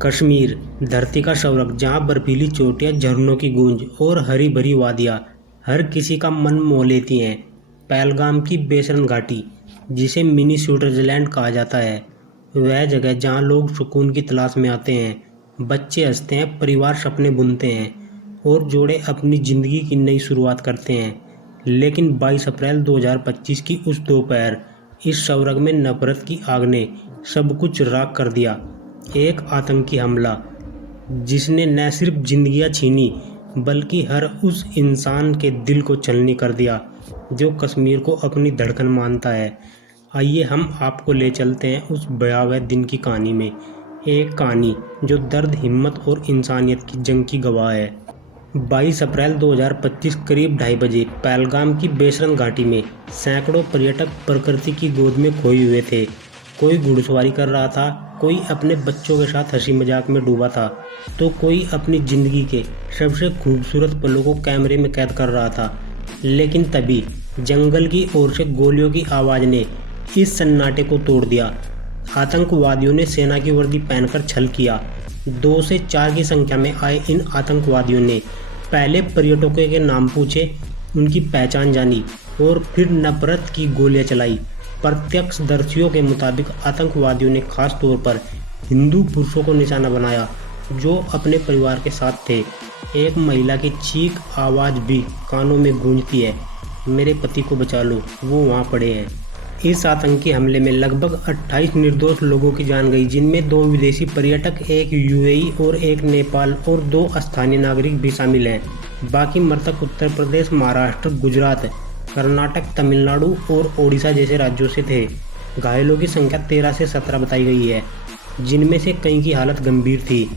कश्मीर, धरती का स्वर्ग जहाँ बर्फीली चोटियाँ, झरनों की गूंज और हरी भरी वादियाँ हर किसी का मन मोह लेती हैं। पहलगाम की बेसरन घाटी, जिसे मिनी स्विट्जरलैंड कहा जाता है, वह जगह जहाँ लोग सुकून की तलाश में आते हैं, बच्चे हंसते हैं, परिवार सपने बुनते हैं और जोड़े अपनी ज़िंदगी की नई शुरुआत करते हैं। लेकिन 22 अप्रैल 2025 की उस दोपहर इस स्वर्ग में नफरत की आग ने सब कुछ राख कर दिया। एक आतंकी हमला जिसने न सिर्फ जिंदगियां छीनी बल्कि हर उस इंसान के दिल को छलनी कर दिया जो कश्मीर को अपनी धड़कन मानता है। आइए हम आपको ले चलते हैं उस भयावह दिन की कहानी में, एक कहानी जो दर्द, हिम्मत और इंसानियत की जंग की गवाह है। 22 अप्रैल 2025 करीब 2:30 बजे पहलगाम की बेसरन घाटी में सैकड़ों पर्यटक प्रकृति की गोद में खोए हुए थे। कोई घुड़सवारी कर रहा था, कोई अपने बच्चों के साथ हंसी मजाक में डूबा था, तो कोई अपनी ज़िंदगी के सबसे खूबसूरत पलों को कैमरे में कैद कर रहा था। लेकिन तभी जंगल की ओर से गोलियों की आवाज़ ने इस सन्नाटे को तोड़ दिया। आतंकवादियों ने सेना की वर्दी पहनकर छल किया। 2 से 4 की संख्या में आए इन आतंकवादियों ने पहले पर्यटकों के नाम पूछे, उनकी पहचान जानी और फिर नफरत की गोलियां चलाई। प्रत्यक्षदर्शियों के मुताबिक आतंकवादियों ने खास तौर पर हिंदू पुरुषों को निशाना बनाया जो अपने परिवार के साथ थे। एक महिला की चीख आवाज़ भी कानों में गूंजती है, मेरे पति को बचा लो, वो वहाँ पड़े हैं। इस आतंकी हमले में लगभग 28 निर्दोष लोगों की जान गई, जिनमें 2 विदेशी पर्यटक, एक यूएई और एक नेपाल और 2 स्थानीय नागरिक भी शामिल हैं। बाकी मृतक उत्तर प्रदेश, महाराष्ट्र, गुजरात, कर्नाटक, तमिलनाडु और ओडिशा जैसे राज्यों से थे। घायलों की संख्या 13 से 17 बताई गई है, जिनमें से कई की हालत गंभीर थी।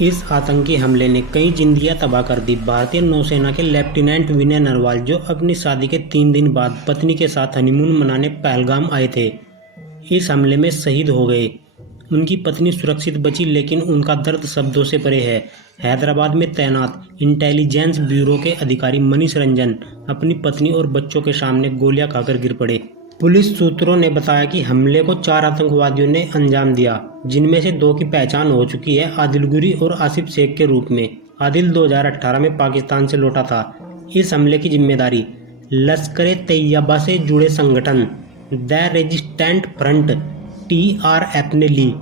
इस आतंकी हमले ने कई जिंदगियां तबाह कर दी। भारतीय नौसेना के लेफ्टिनेंट विनय नरवाल, जो अपनी शादी के 3 दिन बाद पत्नी के साथ हनीमून मनाने पहलगाम आए थे, इस हमले में शहीद हो गए। उनकी पत्नी सुरक्षित बची, लेकिन उनका दर्द शब्दों से परे है। हैदराबाद में तैनात इंटेलिजेंस ब्यूरो के अधिकारी मनीष रंजन अपनी पत्नी और बच्चों के सामने गोलियां खाकर गिर पड़े। पुलिस सूत्रों ने बताया कि हमले को 4 आतंकवादियों ने अंजाम दिया, जिनमें से 2 की पहचान हो चुकी है, आदिल गुरी और आसिफ शेख के रूप में। आदिल 2018 में पाकिस्तान से लौटा था। इस हमले की जिम्मेदारी लश्कर-ए-तैयबा से जुड़े संगठन द रेजिस्टेंट फ्रंट TRF ने ली,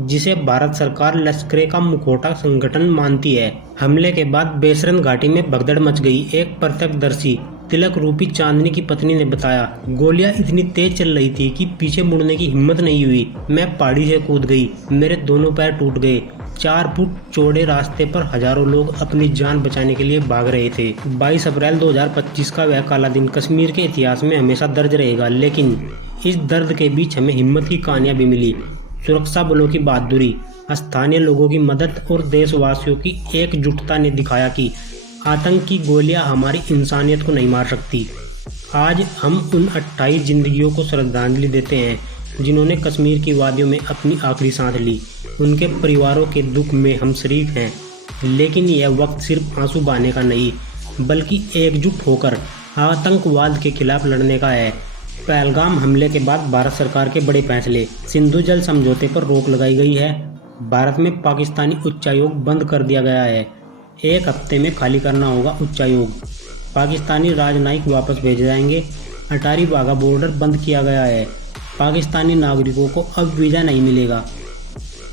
जिसे भारत सरकार लश्कर का मुखौटा संगठन मानती है। हमले के बाद बेसरन घाटी में भगदड़ मच गई। एक प्रत्यक्षदर्शी तिलक रूपी चांदनी की पत्नी ने बताया, गोलियां इतनी तेज चल रही थी कि पीछे मुड़ने की हिम्मत नहीं हुई। मैं पहाड़ी से कूद गई, मेरे दोनों पैर टूट गए। 4 फुट चौड़े रास्ते पर हजारों लोग अपनी जान बचाने के लिए भाग रहे थे। 22 अप्रैल 2025 का वह काला दिन कश्मीर के इतिहास में हमेशा दर्ज रहेगा, लेकिन इस दर्द के बीच हमें हिम्मत की कहानियां भी मिली। सुरक्षा बलों की बहादुरी, स्थानीय लोगों की मदद और देशवासियों की एकजुटता ने दिखाया कि आतंक की गोलियां हमारी इंसानियत को नहीं मार सकती। आज हम उन 28 जिंदगियों को श्रद्धांजलि देते हैं जिन्होंने कश्मीर की वादियों में अपनी आखिरी सांस ली। उनके परिवारों के दुख में हम शरीक हैं, लेकिन यह वक्त सिर्फ आंसू बहाने का नहीं, बल्कि एकजुट होकर आतंकवाद के खिलाफ लड़ने का है। पहलगाम हमले के बाद भारत सरकार के बड़े फैसले। सिंधु जल समझौते पर रोक लगाई गई है। भारत में पाकिस्तानी उच्चायोग बंद कर दिया गया है। 1 हफ्ते में खाली करना होगा उच्चायोग। पाकिस्तानी राजनयिक वापस भेजे जाएंगे। अटारी वाघा बॉर्डर बंद किया गया है। पाकिस्तानी नागरिकों को अब वीज़ा नहीं मिलेगा।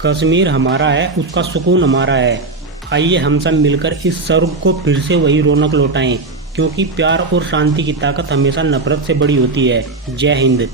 कश्मीर हमारा है, उसका सुकून हमारा है। आइए हम सब मिलकर इस स्वर्ग को फिर से वही रौनक लौटाएं, क्योंकि प्यार और शांति की ताकत हमेशा नफरत से बड़ी होती है। जय हिंद।